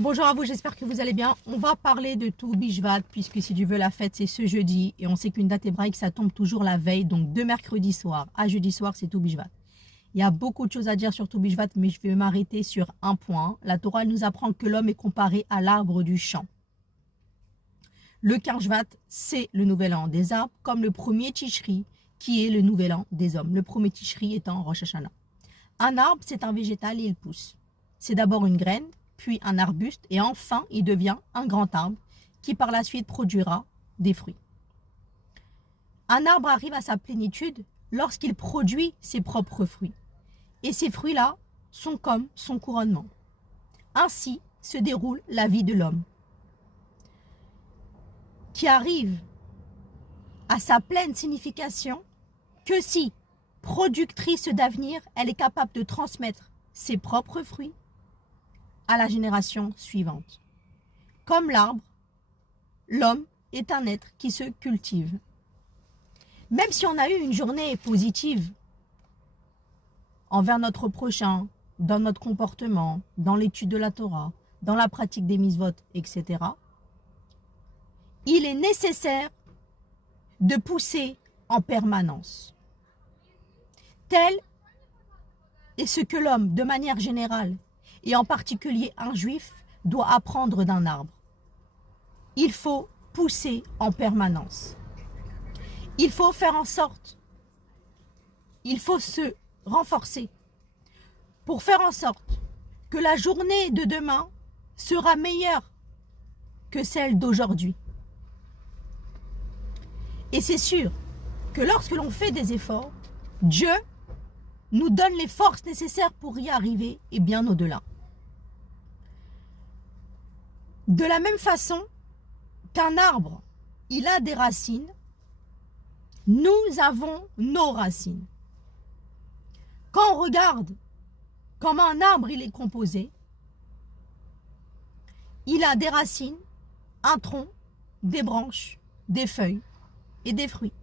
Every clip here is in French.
Bonjour à vous, j'espère que vous allez bien. On va parler de Tou Bishvat, puisque si tu veux la fête c'est ce jeudi et on sait qu'une date hébraïque ça tombe toujours la veille, donc de mercredi soir à jeudi soir c'est Tou Bishvat. Il y a beaucoup de choses à dire sur Tou Bishvat, mais je vais m'arrêter sur un point. La Torah elle nous apprend que l'homme est comparé à l'arbre du champ. Le Kinshvat c'est le nouvel an des arbres, comme le premier Tishri qui est le nouvel an des hommes. Le premier Tishri étant Rosh Hashanah. Un arbre c'est un végétal et il pousse. C'est d'abord une graine, puis un arbuste, et enfin, il devient un grand arbre qui par la suite produira des fruits. Un arbre arrive à sa plénitude lorsqu'il produit ses propres fruits. Et ces fruits-là sont comme son couronnement. Ainsi se déroule la vie de l'homme, qui arrive à sa pleine signification que si, productrice d'avenir, elle est capable de transmettre ses propres fruits à la génération suivante. Comme l'arbre, l'homme est un être qui se cultive. Même si on a eu une journée positive envers notre prochain, dans notre comportement, dans l'étude de la Torah, dans la pratique des mitzvot, etc., il est nécessaire de pousser en permanence. Tel est ce que l'homme, de manière générale, et en particulier un juif, doit apprendre d'un arbre. Il faut pousser en permanence. Il faut faire en sorte, il faut se renforcer pour faire en sorte que la journée de demain sera meilleure que celle d'aujourd'hui. Et c'est sûr que lorsque l'on fait des efforts, Dieu nous donne les forces nécessaires pour y arriver et bien au-delà. De la même façon qu'un arbre, il a des racines, nous avons nos racines. Quand on regarde comment un arbre il est composé, il a des racines, un tronc, des branches, des feuilles et des fruits.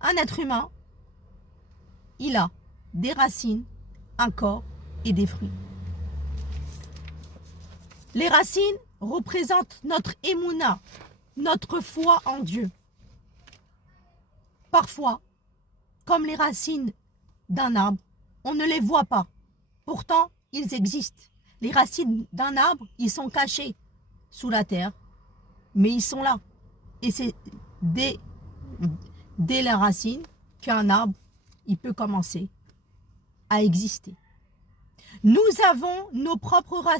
Un être humain, il a des racines, un corps et des fruits. Les racines représentent notre émouna, notre foi en Dieu. Parfois, comme les racines d'un arbre, on ne les voit pas. Pourtant, ils existent. Les racines d'un arbre, ils sont cachés sous la terre, mais ils sont là. Et c'est dès la racine qu'un arbre, il peut commencer à exister. Nous avons nos propres racines.